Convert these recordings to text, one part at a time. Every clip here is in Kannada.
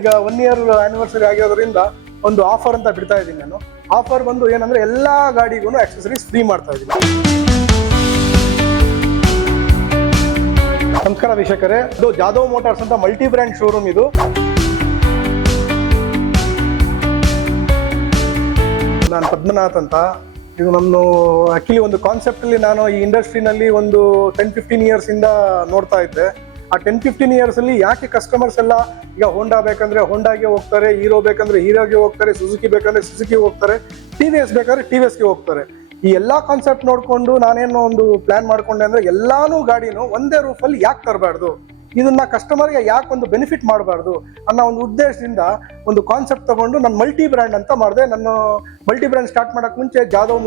ಈಗ 1 year ಆನಿವರ್ಸರಿ ಆಗಿರೋದ್ರಿಂದ ಒಂದು ಆಫರ್ ಅಂತ ಬಿಡ್ತಾ ಇದ್ದೀನಿ ನಾನು. ಆಫರ್ ಬಂದು ಏನಂದ್ರೆ ಎಲ್ಲಾ ಗಾಡಿಗೂ ಆಕ್ಸೆಸರೀಸ್ ಫ್ರೀ ಮಾಡ್ತಾ ಇದ್ದೀನಿ. ನಮಸ್ಕಾರ ವೀಕ್ಷಕರೇ, ಇದು ಜಾಧವ್ ಮೋಟಾರ್ಸ್ ಅಂತ ಮಲ್ಟಿ ಬ್ರ್ಯಾಂಡ್ ಶೋರೂಮ್. ಇದು ನಾನು ಪದ್ಮನಾಥ್ ಅಂತ. ಇದು ನಾನು ಆಕ್ಚುಲಿ ಒಂದು ಕಾನ್ಸೆಪ್ಟ್ ಅಲ್ಲಿ ನಾನು ಈ ಇಂಡಸ್ಟ್ರಿನಲ್ಲಿ ಒಂದು 10-15 years ಇಂದ ನೋಡ್ತಾ ಇದ್ದೆ. ಆ 10-15 years ಅಲ್ಲಿ ಯಾಕೆ ಕಸ್ಟಮರ್ಸ್ ಎಲ್ಲ ಈಗ ಹೋಂಡಾ ಬೇಕಂದ್ರೆ ಹೋಂಡಾಗೆ ಹೋಗ್ತಾರೆ, ಹೀರೋ ಬೇಕಂದ್ರೆ ಹೀರೋಗೆ ಹೋಗ್ತಾರೆ, ಸುಜುಕಿ ಬೇಕಂದ್ರೆ ಸುಜುಕಿ ಹೋಗ್ತಾರೆ, ಟಿವಿಎಸ್ ಬೇಕಾದ್ರೆ ಟಿವಿಎಸ್ಗೆ ಹೋಗ್ತಾರೆ. ಈ ಎಲ್ಲಾ ಕಾನ್ಸೆಪ್ಟ್ ನೋಡ್ಕೊಂಡು ನಾನೇನೋ ಒಂದು ಪ್ಲಾನ್ ಮಾಡ್ಕೊಂಡೆ ಅಂದ್ರೆ ಎಲ್ಲಾನು ಗಾಡಿನೂ ಒಂದೇ ರೂಫಲ್ಲಿ ಯಾಕೆ ತರಬಾರ್ದು, ಇದನ್ನ ಕಸ್ಟಮರ್ಗೆ ಯಾಕೆ ಒಂದು ಬೆನಿಫಿಟ್ ಮಾಡಬಾರ್ದು ಅನ್ನೋ ಒಂದು ಉದ್ದೇಶದಿಂದ ಒಂದು ಕಾನ್ಸೆಪ್ಟ್ ತಗೊಂಡು ನಾನು ಮಲ್ಟಿ ಬ್ರ್ಯಾಂಡ್ ಅಂತ ಮಾಡಿದೆ. ನಾನು ಮಲ್ಟಿ ಬ್ರ್ಯಾಂಡ್ ಸ್ಟಾರ್ಟ್ ಮಾಡಕ್ ಮುಂಚೆ ಜಾಧವ್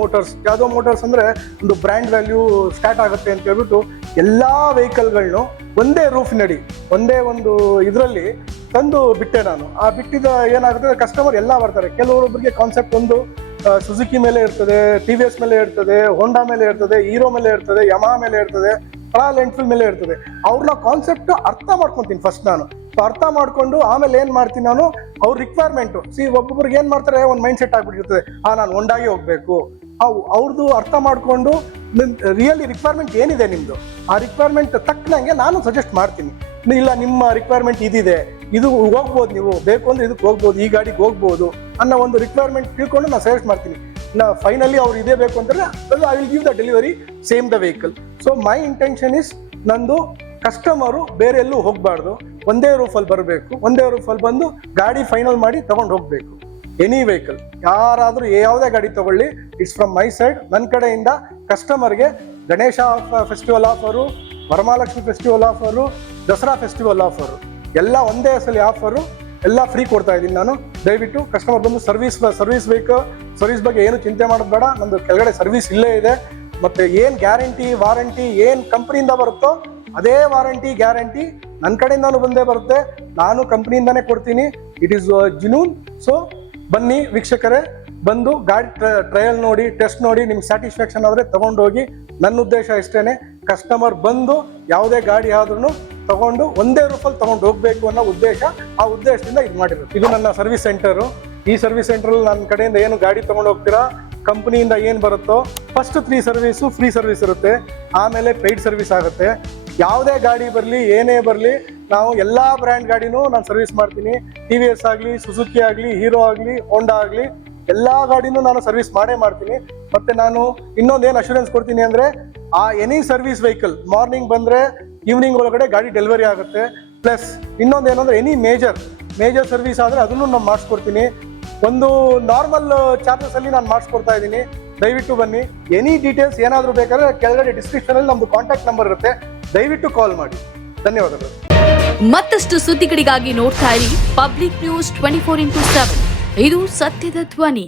ಮೋಟಾರ್ಸ್ ಅಂದ್ರೆ ಒಂದು ಬ್ರ್ಯಾಂಡ್ ವ್ಯಾಲ್ಯೂ ಸ್ಟಾರ್ಟ್ ಆಗುತ್ತೆ ಅಂತ ಹೇಳ್ಬಿಟ್ಟು ಎಲ್ಲಾ ವೆಹಿಕಲ್ಗಳನ್ನು ಒಂದೇ ರೂಫಿನಡಿ ಒಂದೇ ಒಂದು ಇದರಲ್ಲಿ ತಂದು ಬಿಟ್ಟೆ ನಾನು. ಆ ಬಿಟ್ಟಿದ ಏನಾಗುತ್ತೆ, ಕಸ್ಟಮರ್ ಎಲ್ಲ ಬರ್ತಾರೆ. ಕೆಲವೊಬ್ಬರಿಗೆ ಕಾನ್ಸೆಪ್ಟ್ ಒಂದು ಸುಜುಕಿ ಮೇಲೆ ಇರ್ತದೆ, ಟಿವಿಎಸ್ ಮೇಲೆ ಇರ್ತದೆ, ಹೋಂಡಾ ಮೇಲೆ ಇರ್ತದೆ, ಹೀರೋ ಮೇಲೆ ಇರ್ತದೆ, ಯಮಹಾ ಮೇಲೆ ಇರ್ತದೆ, ರಾಯಲ್ ಎನ್ಫೀಲ್ಡ್ ಮೇಲೆ ಇರ್ತದೆ. ಅವ್ರನ್ನ ಕಾನ್ಸೆಪ್ಟ್ ಅರ್ಥ ಮಾಡ್ಕೊತೀನಿ ಫಸ್ಟ್ ನಾನು. ಸೊ ಅರ್ಥ ಮಾಡ್ಕೊಂಡು ಆಮೇಲೆ ಏನ್ ಮಾಡ್ತೀನಿ ನಾನು, ಅವ್ರ ರಿಕ್ವೈರ್ಮೆಂಟ್ ಒಬ್ಬೊಬ್ರಿಗೆ ಏನ್ ಮಾಡ್ತಾರೆ, ಒಂದು ಮೈಂಡ್ ಸೆಟ್ ಆಗ್ಬಿಟ್ಟಿರ್ತದೆ, ನಾನು ಹೋಂಡಾಗೆ ಹೋಗ್ಬೇಕು. ಅವ್ರದ್ದು ಅರ್ಥ ಮಾಡ್ಕೊಂಡು ರಿಯಲಿ ರಿಕ್ವೈರ್ಮೆಂಟ್ ಏನಿದೆ ನಿಮ್ದು, ಆ ರಿಕ್ವೈರ್ಮೆಂಟ್ ತಕ್ಕನಂಗೆ ನಾನು ಸಜೆಸ್ಟ್ ಮಾಡ್ತೀನಿ. ಇಲ್ಲ ನಿಮ್ಮ ರಿಕ್ವೈರ್ಮೆಂಟ್ ಇದಿದೆ, ಇದು ಹೋಗ್ಬೋದು, ನೀವು ಬೇಕು ಅಂದ್ರೆ ಇದಕ್ಕೆ ಹೋಗ್ಬೋದು, ಈ ಗಾಡಿಗೆ ಹೋಗ್ಬೋದು ಅನ್ನೋ ಒಂದು ರಿಕ್ವೈರ್ಮೆಂಟ್ ತಿಳ್ಕೊಂಡು ನಾನು ಸಜೆಸ್ಟ್ ಮಾಡ್ತೀನಿ. ಫೈನಲಿ ಅವ್ರು ಇದೇ ಬೇಕು ಅಂತಂದ್ರೆ I will give the delivery same the vehicle. So my intention is, ನಂದು ಕಸ್ಟಮರು ಬೇರೆ ಎಲ್ಲೂ ಹೋಗ್ಬಾರ್ದು, ಒಂದೇ ರೂಫಲ್ಲಿ ಬರಬೇಕು, ಒಂದೇ ರೂಫಲ್ಲಿ ಬಂದು ಗಾಡಿ ಫೈನಲ್ ಮಾಡಿ ತಗೊಂಡು ಹೋಗ್ಬೇಕು. ಎನಿ ವೆಹಿಕಲ್, ಯಾರಾದ್ರೂ ಯಾವುದೇ ಗಾಡಿ ತಗೊಳ್ಳಿ, ಇಟ್ಸ್ ಫ್ರಮ್ ಮೈ ಸೈಡ್. ನನ್ನ ಕಡೆಯಿಂದ ಕಸ್ಟಮರ್ಗೆ Ganesha festival offer, Varamahalakshmi festival offer, Dasara festival offer ಎಲ್ಲ ಒಂದೇ ಸಲ ಆಫರು ಎಲ್ಲ ಫ್ರೀ ಕೊಡ್ತಾ ಇದ್ದೀನಿ ನಾನು. ದಯವಿಟ್ಟು ಕಸ್ಟಮರ್ ಬಂದು ಸರ್ವಿಸ್ ಬೇಕು, ಸರ್ವಿಸ್ ಬಗ್ಗೆ ಏನು ಚಿಂತೆ ಮಾಡೋದು ಬೇಡ. ನಂದು ಕೆಳಗಡೆ ಸರ್ವಿಸ್ ಇಲ್ಲೇ ಇದೆ. ಮತ್ತೆ ಏನ್ ಗ್ಯಾರಂಟಿ ವಾರಂಟಿ ಏನ್ ಕಂಪ್ನಿಯಿಂದ ಬರುತ್ತೋ ಅದೇ ವಾರಂಟಿ ಗ್ಯಾರಂಟಿ ನನ್ನ ಕಡೆಯಿಂದಾನು ಬಂದೇ ಬರುತ್ತೆ. ನಾನು ಕಂಪ್ನಿಯಿಂದಾನೇ ಕೊಡ್ತೀನಿ. It is ಜಿನೂನ್. ಸೊ ಬನ್ನಿ ವೀಕ್ಷಕರೇ, ಬಂದು ಗಾಡಿ ಟ್ರಯಲ್ ನೋಡಿ, ಟೆಸ್ಟ್ ನೋಡಿ, ನಿಮ್ಗೆ ಸ್ಯಾಟಿಸ್ಫ್ಯಾಕ್ಷನ್ ಆದ್ರೆ ತಗೊಂಡೋಗಿ. ನನ್ನ ಉದ್ದೇಶ ಇಷ್ಟೇನೆ, ಕಸ್ಟಮರ್ ಬಂದು ಯಾವುದೇ ಗಾಡಿ ಆದ್ರೂ ತಗೊಂಡು ಒಂದೇ ರೂಪಲ್ಲಿ ತಗೊಂಡು ಹೋಗ್ಬೇಕು ಅನ್ನೋ ಉದ್ದೇಶ. ಆ ಉದ್ದೇಶದಿಂದ ಇದು ಮಾಡಿರೋದು. ಇದು ನನ್ನ ಸರ್ವಿಸ್ ಸೆಂಟರು. ಈ ಸರ್ವಿಸ್ ಸೆಂಟರ್ ನನ್ನ ಕಡೆಯಿಂದ ಏನು ಗಾಡಿ ತಗೊಂಡು ಹೋಗ್ತೀರಾ, ಕಂಪನಿಯಿಂದ ಏನು ಬರುತ್ತೋ ಫಸ್ಟ್ 3 ಸರ್ವಿಸು ಫ್ರೀ ಸರ್ವಿಸ್ ಇರುತ್ತೆ, ಆಮೇಲೆ ಪೇಯ್ಡ್ ಸರ್ವಿಸ್ ಆಗುತ್ತೆ. ಯಾವುದೇ ಗಾಡಿ ಬರಲಿ, ಏನೇ ಬರಲಿ, ನಾವು ಎಲ್ಲಾ ಬ್ರ್ಯಾಂಡ್ ಗಾಡಿನೂ ನಾನು ಸರ್ವಿಸ್ ಮಾಡ್ತೀನಿ. ಟಿವಿಎಸ್ ಆಗಲಿ, ಸುಜುಕಿ ಆಗಲಿ, ಹೀರೋ ಆಗಲಿ, ಹೋಂಡಾ ಆಗಲಿ, ಎಲ್ಲಾ ಗಾಡಿನೂ ನಾನು ಸರ್ವಿಸ್ ಮಾಡೇ ಮಾಡ್ತೀನಿ. ಮತ್ತೆ ನಾನು ಇನ್ನೊಂದೇನು ಅಶ್ಯೂರೆನ್ಸ್ ಕೊಡ್ತೀನಿ ಅಂದ್ರೆ, ಆ ಎನಿ ಸರ್ವಿಸ್ ವೆಹಿಕಲ್ ಮಾರ್ನಿಂಗ್ ಬಂದ್ರೆ ಈವ್ನಿಂಗ್ ಒಳಗಡೆ ಗಾಡಿ ಡೆಲಿವರಿ ಆಗುತ್ತೆ. ಪ್ಲಸ್ ಇನ್ನೊಂದೇನಂದ್ರೆ ಎನಿ ಮೇಜರ್ ಸರ್ವಿಸ್ ಆದ್ರೆ ಅದನ್ನು ನಾನು ಮಾಡಿಸ್ಕೊಡ್ತೀನಿ. ಒಂದು ನಾರ್ಮಲ್ ಚಾರ್ಜಸ್ ಅಲ್ಲಿ ನಾನು ಮಾಡಿಸ್ಕೊಡ್ತಾ ಇದ್ದೀನಿ. ದಯವಿಟ್ಟು ಬನ್ನಿ. ಎನಿ ಡೀಟೇಲ್ಸ್ ಏನಾದರೂ ಬೇಕಾದ್ರೆ ಕೆಳಗಡೆ ಡಿಸ್ಕ್ರಿಪ್ಷನ್ ಅಲ್ಲಿ ನಮ್ದು ಕಾಂಟ್ಯಾಕ್ಟ್ ನಂಬರ್ ಇರುತ್ತೆ, ದಯವಿಟ್ಟು ಕಾಲ್ ಮಾಡಿ. ಧನ್ಯವಾದಗಳು. ಮತ್ತಷ್ಟು ಸುದ್ದಿಗಳಿಗಾಗಿ ನೋಡ್ತಾ ಇರಿ ಪಬ್ಲಿಕ್ ನ್ಯೂಸ್ 24x7. ಇದು ಸತ್ಯದ ಧ್ವನಿ.